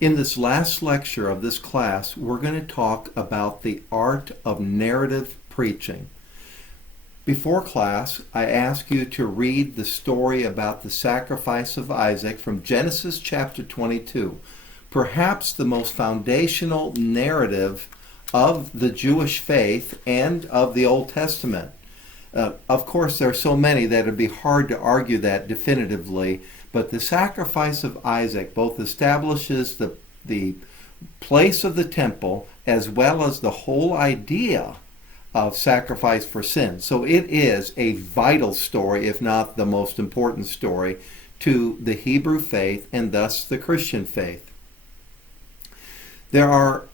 In this last lecture of this class, we're going to talk about the art of narrative preaching. Before class, I ask you to read the story about the sacrifice of Isaac from Genesis chapter 22, perhaps the most foundational narrative of the Jewish faith and of the Old Testament. Of course, there are so many that it would be hard to argue that definitively, but the sacrifice of Isaac both establishes the place of the temple as well as the whole idea of sacrifice for sin. So it is a vital story, if not the most important story, to the Hebrew faith and thus the Christian faith. There are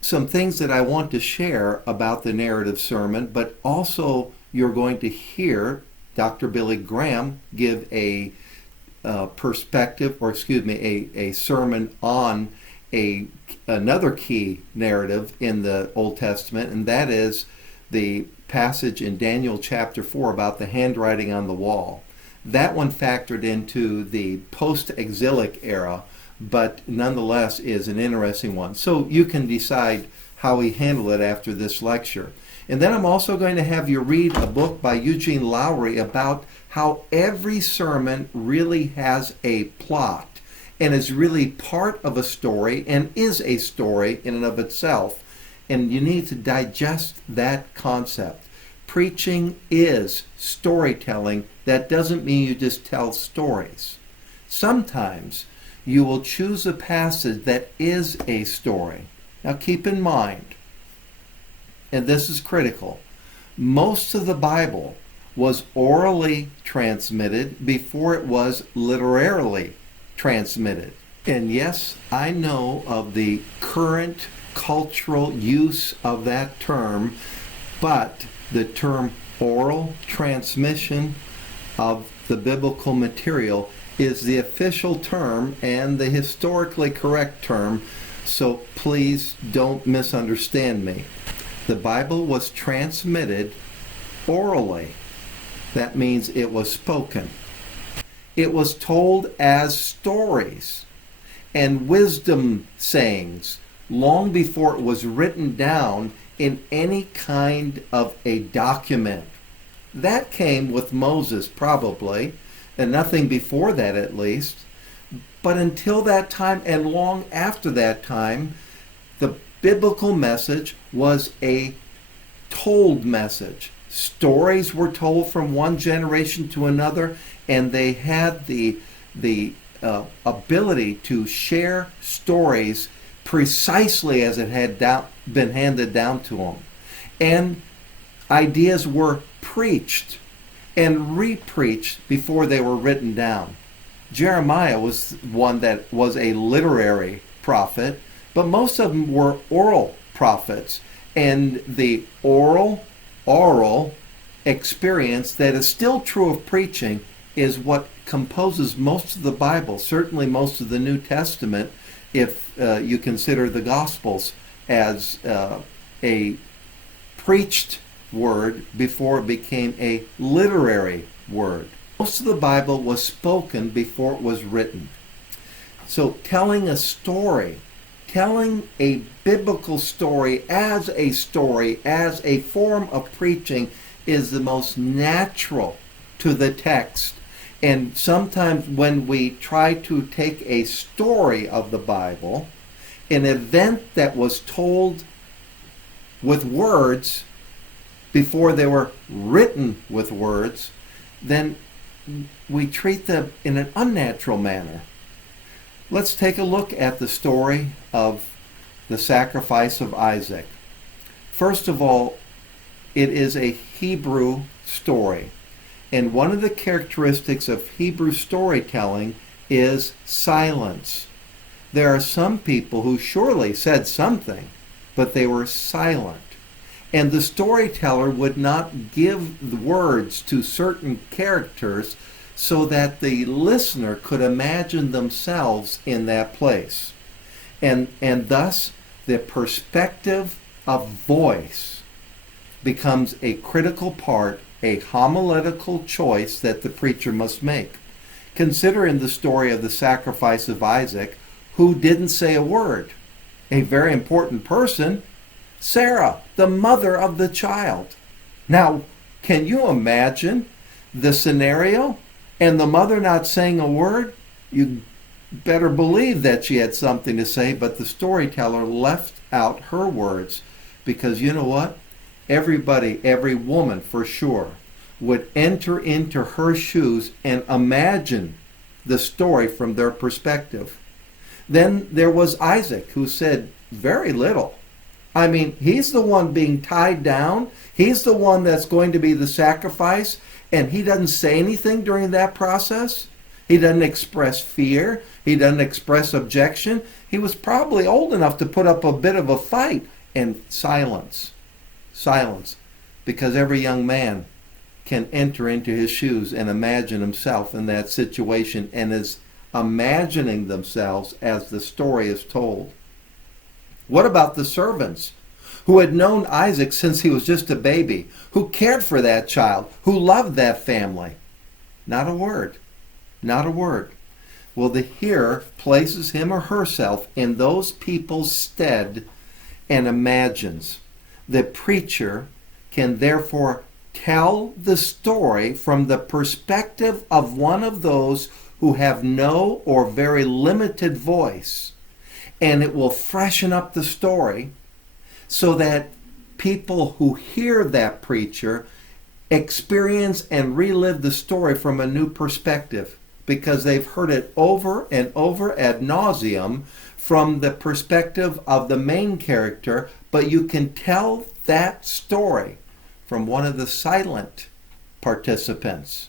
some things that I want to share about the narrative sermon, but also you're going to hear Dr. Billy Graham give a sermon on another key narrative in the Old Testament, and that is the passage in Daniel chapter 4 about the handwriting on the wall. That one factored into the post-exilic era, but nonetheless is an interesting one. So you can decide how we handle it after this lecture. And then I'm also going to have you read a book by Eugene Lowry about how every sermon really has a plot and is really part of a story and is a story in and of itself. And you need to digest that concept. Preaching is storytelling. That doesn't mean you just tell stories. Sometimes you will choose a passage that is a story. Now keep in mind, and this is critical, most of the Bible was orally transmitted before it was literarily transmitted. And yes, I know of the current cultural use of that term, but the term oral transmission of the biblical material is the official term and the historically correct term, so please don't misunderstand me. The Bible was transmitted orally. That means it was spoken. It was told as stories and wisdom sayings long before it was written down in any kind of a document. That came with Moses probably, and nothing before that at least. But until that time and long after that time, the biblical message was a told message. Stories were told from one generation to another, and they had the ability to share stories precisely as it had been handed down to them. And ideas were preached and re-preached before they were written down. Jeremiah was one that was a literary prophet, but most of them were oral prophets. And the oral experience that is still true of preaching is what composes most of the Bible, certainly most of the New Testament, if you consider the Gospels as a preached word before it became a literary word. Most of the Bible was spoken before it was written. So telling a story, telling a biblical story, as a form of preaching is the most natural to the text. And sometimes when we try to take a story of the Bible, an event that was told with words before they were written with words, then we treat them in an unnatural manner. Let's take a look at the story of the sacrifice of Isaac. First of all, it is a Hebrew story. And one of the characteristics of Hebrew storytelling is silence. There are some people who surely said something, but they were silent. And the storyteller would not give the words to certain characters so that the listener could imagine themselves in that place. And thus, the perspective of voice becomes a critical part, a homiletical choice that the preacher must make. Consider in the story of the sacrifice of Isaac, who didn't say a word. A very important person, Sarah, the mother of the child. Now, can you imagine the scenario? And the mother not saying a word? You better believe that she had something to say, but the storyteller left out her words because you know what? Everybody, every woman for sure, would enter into her shoes and imagine the story from their perspective. Then there was Isaac, who said very little. I mean, he's the one being tied down. He's the one that's going to be the sacrifice, and he doesn't say anything during that process. He doesn't express fear. He doesn't express objection. He was probably old enough to put up a bit of a fight, and silence. Silence. Because every young man can enter into his shoes and imagine himself in that situation and is imagining themselves as the story is told. What about the servants who had known Isaac since he was just a baby, who cared for that child, who loved that family? Not a word. Not a word. Well, the hearer places him or herself in those people's stead and imagines. The preacher can therefore tell the story from the perspective of one of those who have no or very limited voice, and it will freshen up the story so that people who hear that preacher experience and relive the story from a new perspective because they've heard it over and over ad nauseum from the perspective of the main character, but you can tell that story from one of the silent participants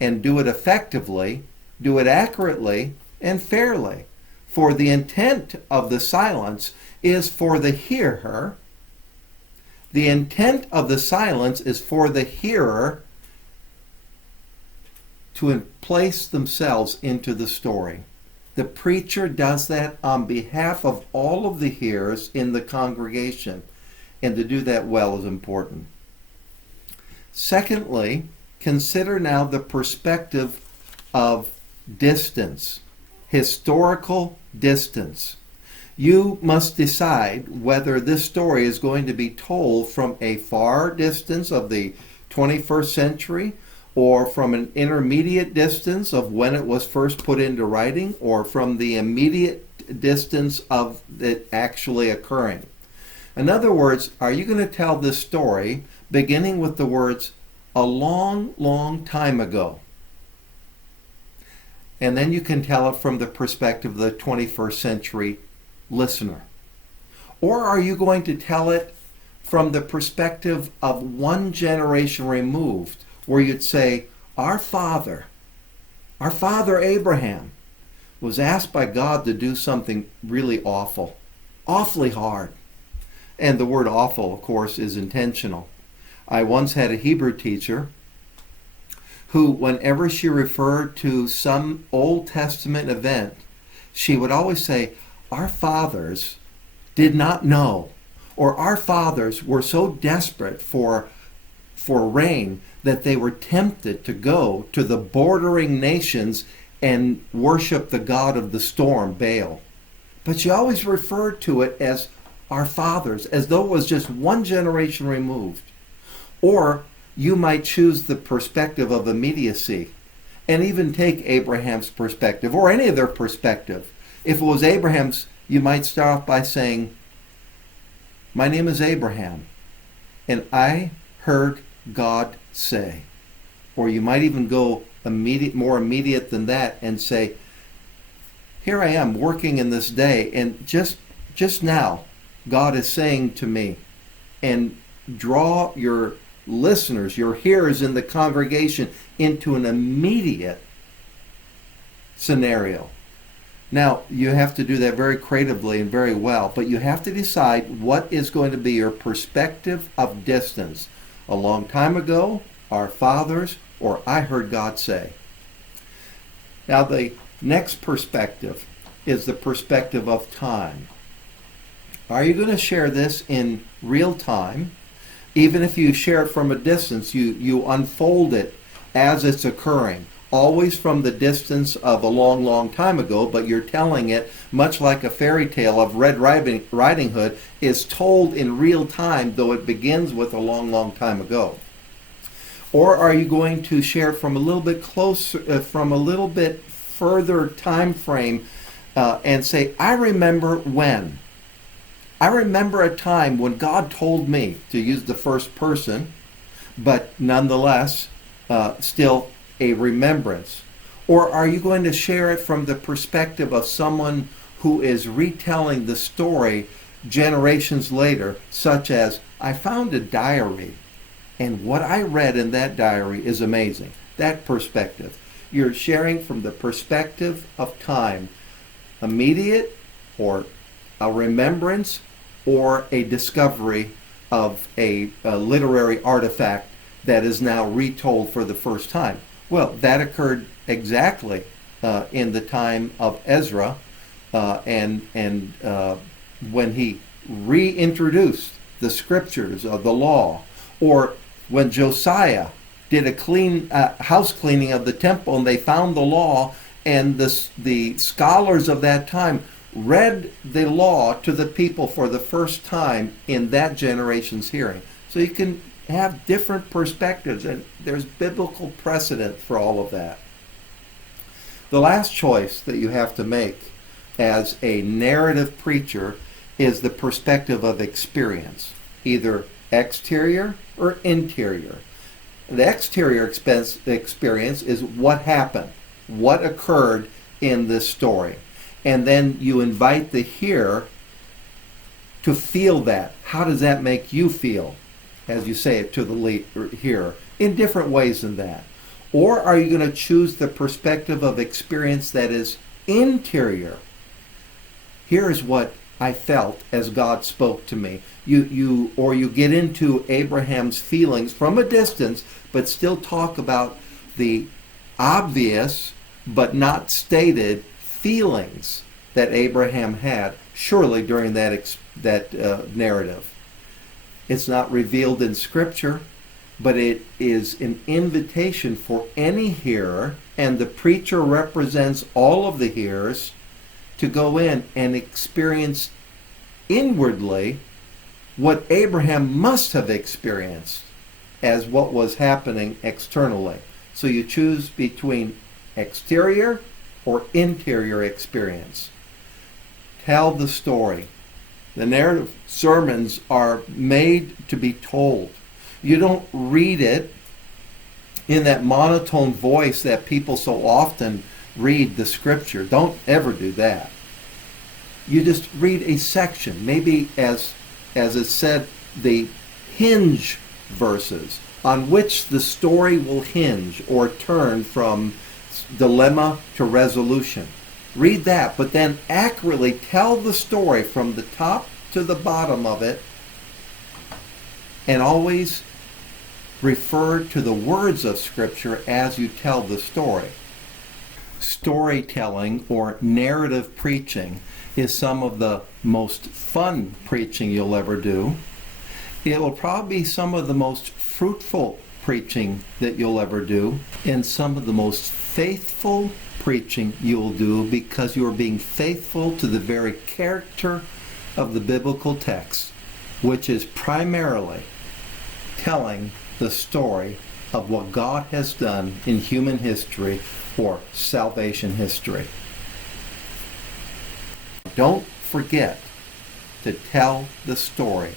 and do it effectively, do it accurately and fairly. For the intent of the silence is for the hearer. The intent of the silence is for the hearer to place themselves into the story. The preacher does that on behalf of all of the hearers in the congregation, and to do that well is important. Secondly, consider now the perspective of distance, historical distance. You must decide whether this story is going to be told from a far distance of the 21st century or from an intermediate distance of when it was first put into writing or from the immediate distance of it actually occurring. In other words, are you going to tell this story beginning with the words, a long, long time ago? And then you can tell it from the perspective of the 21st century listener. Or are you going to tell it from the perspective of one generation removed, where you'd say, our father Abraham, was asked by God to do something really awful, awfully hard. And the word awful, of course, is intentional. I once had a Hebrew teacher who, whenever she referred to some Old Testament event, she would always say, our fathers did not know, or our fathers were so desperate for rain that they were tempted to go to the bordering nations and worship the god of the storm, Baal. But she always referred to it as our fathers, as though it was just one generation removed. Or you might choose the perspective of immediacy and even take Abraham's perspective or any other perspective. If it was Abraham's, you might start off by saying, my name is Abraham, and I heard God say. Or you might even go more immediate than that and say, here I am working in this day, and just now God is saying to me, and draw your listeners, your hearers in the congregation into an immediate scenario. Now, you have to do that very creatively and very well, but you have to decide what is going to be your perspective of distance. A long time ago, our fathers, or I heard God say. Now, the next perspective is the perspective of time. Are you going to share this in real time? Even if you share it from a distance, you unfold it as it's occurring. always from the distance of a long, long time ago, but you're telling it much like a fairy tale of Red Riding Hood is told in real time, though it begins with a long, long time ago? Or are you going to share from a little bit closer, from a little bit further time frame, and say, I remember when. I remember a time when God told me to use the first person, but nonetheless, still a remembrance? Or are you going to share it from the perspective of someone who is retelling the story generations later, such as, I found a diary, and what I read in that diary is amazing? That perspective. You're sharing from the perspective of time, immediate, or a remembrance, or a discovery of a literary artifact that is now retold for the first time. Well, that occurred exactly in the time of Ezra, and when he reintroduced the scriptures of the law, or when Josiah did a clean house cleaning of the temple, and they found the law, and the scholars of that time read the law to the people for the first time in that generation's hearing. So you can have different perspectives, and there's biblical precedent for all of that. The last choice that you have to make as a narrative preacher is the perspective of experience, either exterior or interior. The exterior experience is what happened, what occurred in this story. And then you invite the hearer to feel that. How does that make you feel as you say it to the hearer? In different ways than that. Or are you going to choose the perspective of experience that is interior? Here is what I felt as God spoke to me. You get into Abraham's feelings from a distance, but still talk about the obvious but not stated feelings that Abraham had, surely during that narrative. It's not revealed in Scripture, but it is an invitation for any hearer, and the preacher represents all of the hearers, to go in and experience inwardly what Abraham must have experienced as what was happening externally. So you choose between exterior or interior experience. Tell the story. The narrative sermons are made to be told. You don't read it in that monotone voice that people so often read the scripture. Don't ever do that. You just read a section, maybe as it said, the hinge verses on which the story will hinge or turn from dilemma to resolution. Read that, but then accurately tell the story from the top to the bottom of it, and always refer to the words of Scripture as you tell the story. Storytelling or narrative preaching is some of the most fun preaching you'll ever do. It will probably be some of the most fruitful preaching that you'll ever do, and some of the most faithful preaching you'll do, because you are being faithful to the very character of the biblical text, which is primarily telling the story of what God has done in human history or salvation history. Don't forget to tell the story.